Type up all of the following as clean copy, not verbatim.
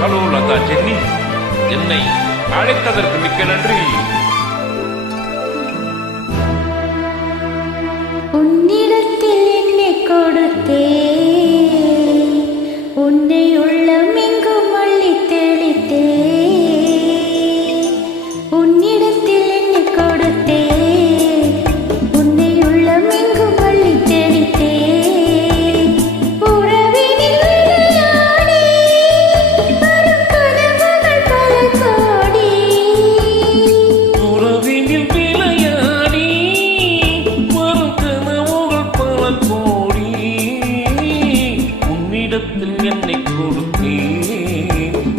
Hello Latha சென்னி, என்னை அழைத்ததற்கு மிக்க நன்றி. உன்னிடத்தில் என்னை கொடுத்தே, உன்னை உள்ளம் எங்கும் அள்ளி தெளித்தே. உன்னிடத்தில் என்னை கொடுத்தே, உன்னை உள்ளம் எங்கும் அள்ளி தெளித்தே. உறவினில் விளையாடி வரும் கனவுகள் பல கோடி. உறவினில் விளையாடி வரும் கனவுகள் பல கோடி. உன்னிடத்தில் என்னை கொடுத்தே,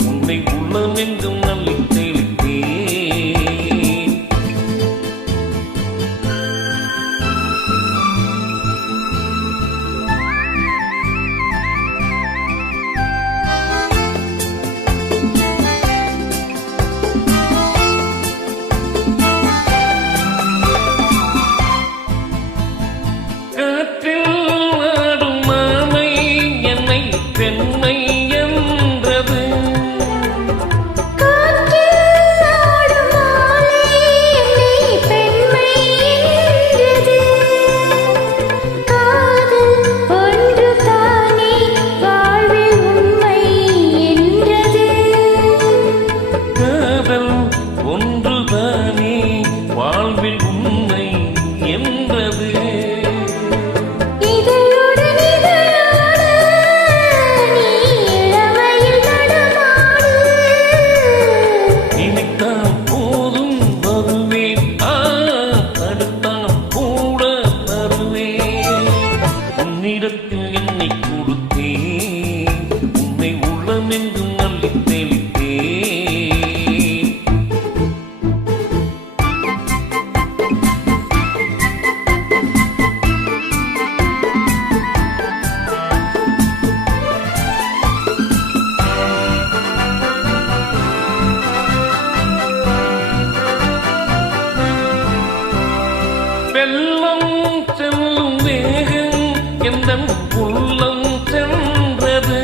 உன்னை உள்ளமெங்கும் நல்லி தெளித்தே. காற்றில் ஆடும் மானை என்னை பெண்மை என்றது. காற்றில் ஆடும் மாலை என்னை பெண்மை என்றது. காதல் ஒன்று தானே வாழ்வில் உண்மை என்றது. காதல் ஒன்றுதானே வாழ்வில் உண்மை என்றது. இதழுடன் இதழாட நீ இளமையில் நடமாடு. நினைத்தால் போதும் வருவேன், தடுத்தால் கூட தருவேன். உன்னிடத்தில் என்னை கொடுத்தேன், உன்னை உள்ளமெங்கும் அள்ளி தெளித்தேன். வெள்ளம் செல்லும் வேகம் எந்தன் உள்ளம் சென்றது.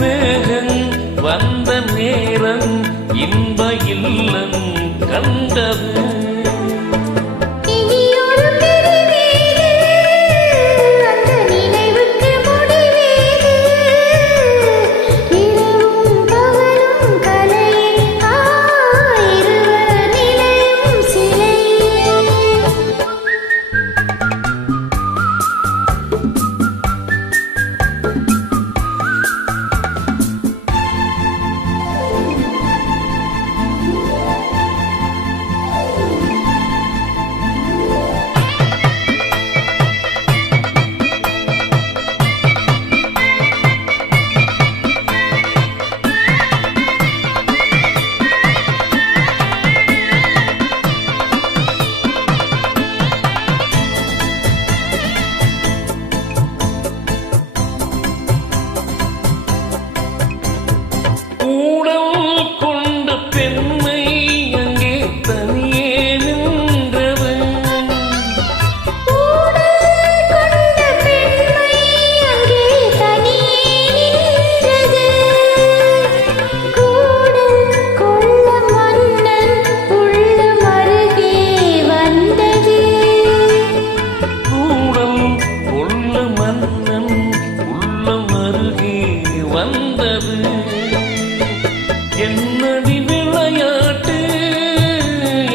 வேகம் வந்த நேரம் இன்ப இல்லம் கண்டது. இனியொரு பிரிவேது, அந்த நினைவுக்கு முடிவேது. இரவும் பகலும் கலையே, இருவர் நிலையும் சிலையே. ஊடல் கொண்ட பெண்மை அங்கே தனியே நின்றது. ஊடல் கொண்ட பெண்மை அங்கே தனியே நின்றது. கூடல் கொள்ள மன்னன் உள்ளம் அருகே வந்தது. ஊடல் கொள்ள மன்னன் உள்ளம் அருகே வந்தது. என்னடி விளையாட்டு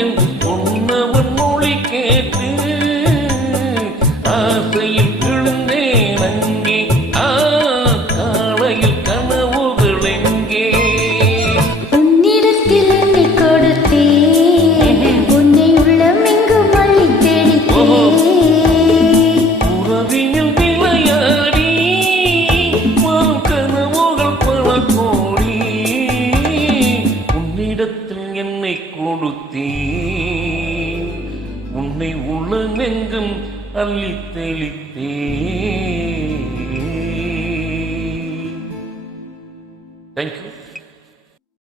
என்று சொன்னவன் மொழி கேட்டு ஆசையில் விழுந்தேன் அங்கே. காலையில் கனவுகள் எங்கே. உன்னிடத்தில் என்னை கொடுத்தேன், உன்னை உள்ளம் எங்கும் அள்ளி தெளித்தேன். உறவினில் விளையாடி வரும் கனவுகள் பல கோடி. உன்னிடத்தில் என்னை கொடுத்தேன், உன்னை உள்ளமெங்கும் அள்ளி தெளித்தேன்.